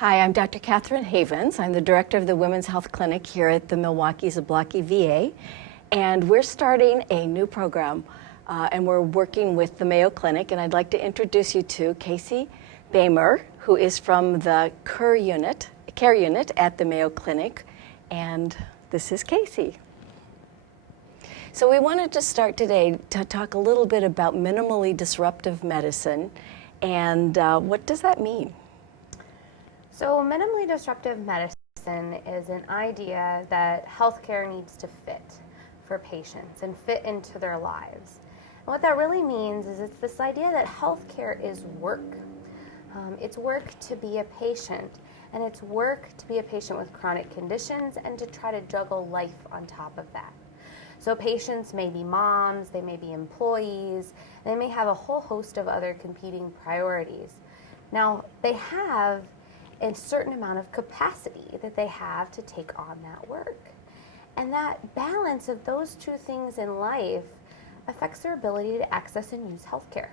Hi, I'm Dr. Kathryn Havens. I'm the director of the Women's Health Clinic here at the Milwaukee Zablocki VA. And we're starting a new program, and we're working with the Mayo Clinic. And I'd like to introduce you to Kasey Boehmer, who is from the care unit at the Mayo Clinic. And this is Kasey. So we wanted to start today to talk a little bit about minimally disruptive medicine. And what does that mean? So minimally disruptive medicine is an idea that healthcare needs to fit for patients and fit into their lives. And what that really means is it's this idea that healthcare is work. It's work to be a patient, and it's work to be a patient with chronic conditions and to try to juggle life on top of that. So patients may be moms, they may be employees, they may have a whole host of other competing priorities. Now, they have a certain amount of capacity that they have to take on that work. And that balance of those two things in life affects their ability to access and use healthcare,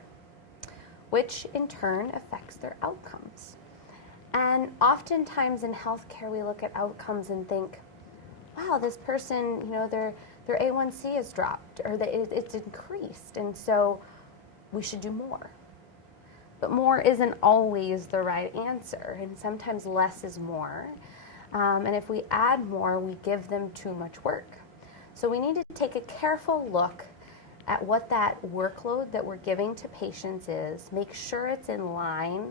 which in turn affects their outcomes. And oftentimes in healthcare, we look at outcomes and think, wow, this person, their A1C has dropped or it's increased, and so we should do more. But more isn't always the right answer, and sometimes less is more. And if we add more, we give them too much work. So we need to take a careful look at what that workload that we're giving to patients is, make sure it's in line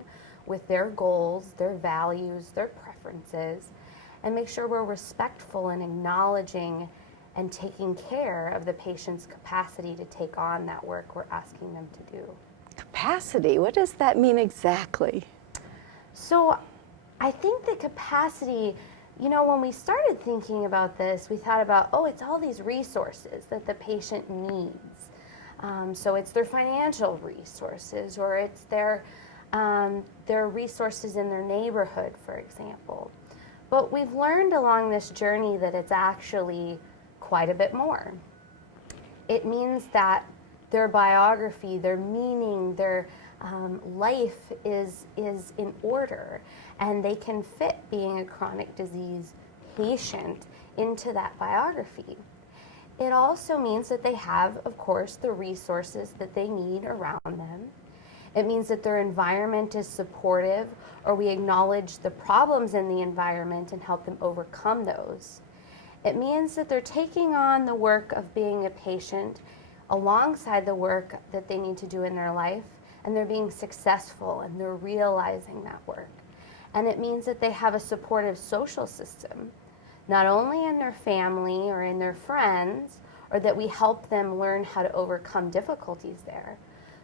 with their goals, their values, their preferences, and make sure we're respectful in acknowledging and taking care of the patient's capacity to take on that work we're asking them to do. Capacity, what does that mean exactly? So I think the capacity, when we started thinking about this, we thought about, it's all these resources that the patient needs. So it's their financial resources, or it's their resources in their neighborhood, for example. But we've learned along this journey that it's actually quite a bit more. It means that their biography, their meaning, their life is in order, and they can fit being a chronic disease patient into that biography. It also means that they have, of course, the resources that they need around them. It means that their environment is supportive, or we acknowledge the problems in the environment and help them overcome those. It means that they're taking on the work of being a patient alongside the work that they need to do in their life, and they're being successful and they're realizing that work. And it means that they have a supportive social system, not only in their family or in their friends, or that we help them learn how to overcome difficulties there,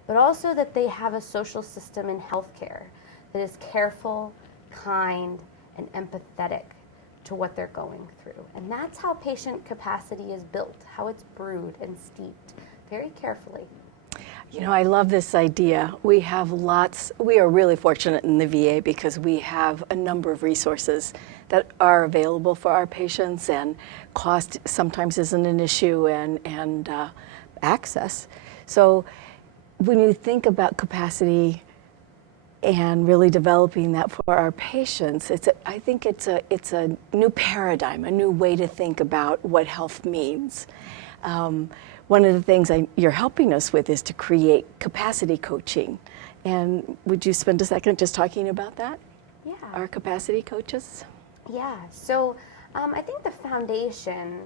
but also that they have a social system in healthcare that is careful, kind, and empathetic to what they're going through. And that's how patient capacity is built, how it's brewed and steeped very carefully. I love this idea. We are really fortunate in the VA because we have a number of resources that are available for our patients, and cost sometimes isn't an issue, and access. So when you think about capacity and really developing that for our patients, I think it's a new paradigm, a new way to think about what health means. One of the things you're helping us with is to create capacity coaching. And would you spend a second just talking about that? Yeah. Our capacity coaches? Yeah. So I think the foundation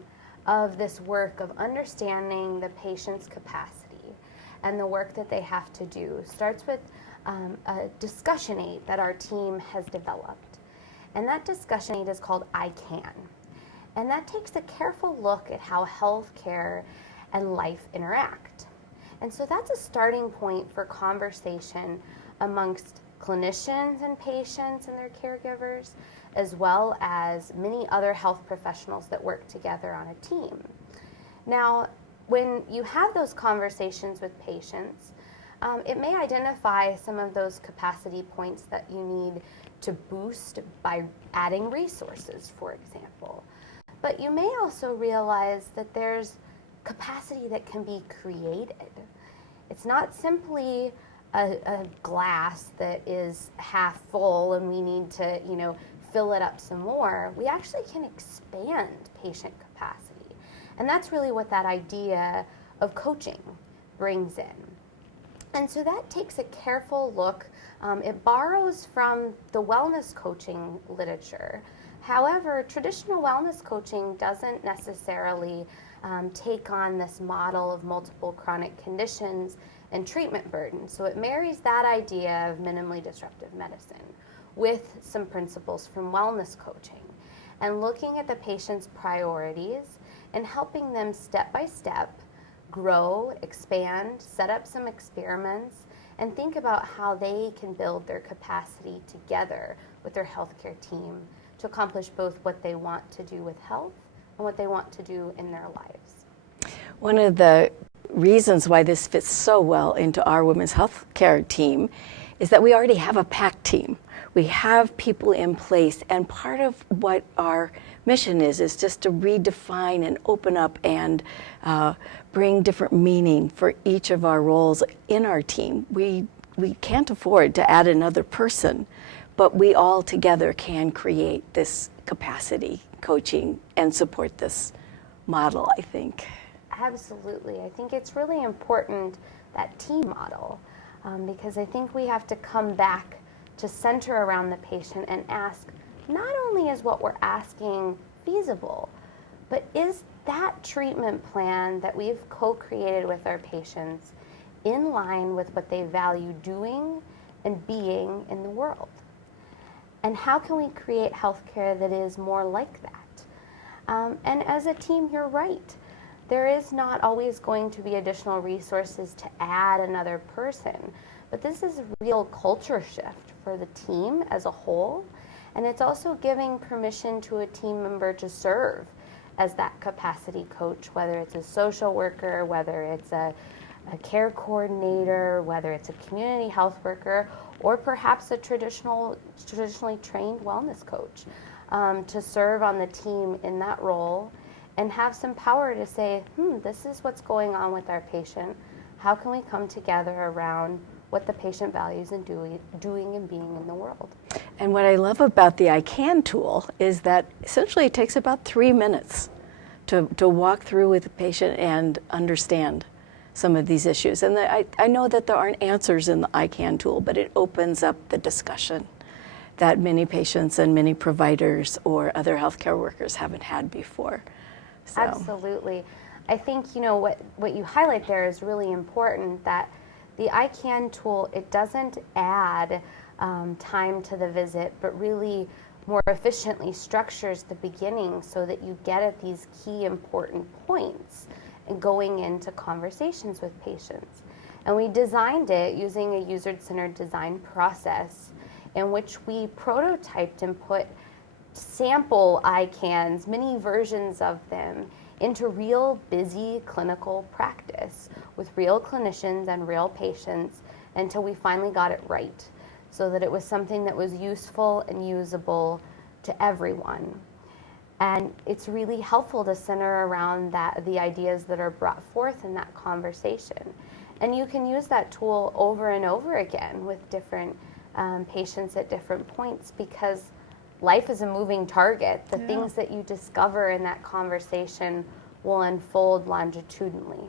of this work of understanding the patient's capacity and the work that they have to do starts with a discussion aid that our team has developed. And that discussion aid is called ICAN. And that takes a careful look at how healthcare and life interact. And so that's a starting point for conversation amongst clinicians and patients and their caregivers, as well as many other health professionals that work together on a team. Now, when you have those conversations with patients, it may identify some of those capacity points that you need to boost by adding resources, for example. But you may also realize that there's capacity that can be created. It's not simply a glass that is half full and we need to, fill it up some more, we actually can expand patient capacity. And that's really what that idea of coaching brings in. And so that takes a careful look. It borrows from the wellness coaching literature. However, traditional wellness coaching doesn't necessarily take on this model of multiple chronic conditions and treatment burden. So it marries that idea of minimally disruptive medicine with some principles from wellness coaching and looking at the patient's priorities and helping them step by step grow, expand, set up some experiments, and think about how they can build their capacity together with their healthcare team to accomplish both what they want to do with health and what they want to do in their lives. One of the reasons why this fits so well into our women's health care team is that we already have a PAC team. We have people in place, and part of what our mission is just to redefine and open up and bring different meaning for each of our roles in our team. We can't afford to add another person, but we all together can create this capacity coaching and support this model, I think. Absolutely. I think it's really important, that team model, because I think we have to come back to center around the patient and ask, not only is what we're asking feasible, but is that treatment plan that we've co-created with our patients in line with what they value doing and being in the world? And how can we create healthcare that is more like that? And as a team, you're right. There is not always going to be additional resources to add another person, but this is a real culture shift for the team as a whole, and it's also giving permission to a team member to serve as that capacity coach, whether it's a social worker, whether it's a care coordinator, whether it's a community health worker, or perhaps a traditionally trained wellness coach, to serve on the team in that role and have some power to say, this is what's going on with our patient. How can we come together around what the patient values and doing and being in the world? And what I love about the ICAN tool is that essentially it takes about 3 minutes to walk through with the patient and understand some of these issues. And I know that there aren't answers in the ICAN tool, but it opens up the discussion that many patients and many providers or other healthcare workers haven't had before. So. Absolutely. I think, what you highlight there is really important, that the ICAN tool, it doesn't add time to the visit, but really more efficiently structures the beginning so that you get at these key important points and going into conversations with patients. And we designed it using a user-centered design process in which we prototyped and put sample ICANs, many versions of them, into real busy clinical practice with real clinicians and real patients until we finally got it right, so that it was something that was useful and usable to everyone. And it's really helpful to center around the ideas that are brought forth in that conversation. And you can use that tool over and over again with different patients at different points, because life is a moving target. The things that you discover in that conversation will unfold longitudinally.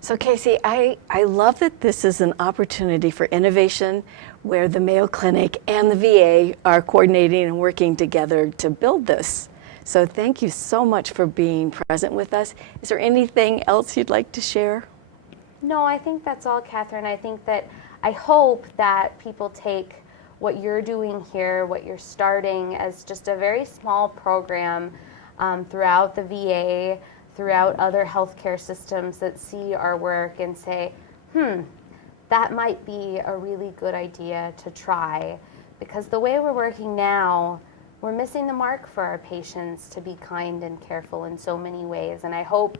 So Kasey, I love that this is an opportunity for innovation where the Mayo Clinic and the VA are coordinating and working together to build this. So thank you so much for being present with us. Is there anything else you'd like to share? No, I think that's all, Kathryn. I hope that people take what you're doing here, what you're starting, as just a very small program throughout the VA, throughout other healthcare systems that see our work and say, that might be a really good idea to try. Because the way we're working now, we're missing the mark for our patients to be kind and careful in so many ways. And I hope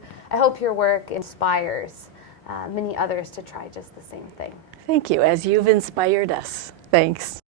your work inspires many others to try just the same thing. Thank you, as you've inspired us. Thanks.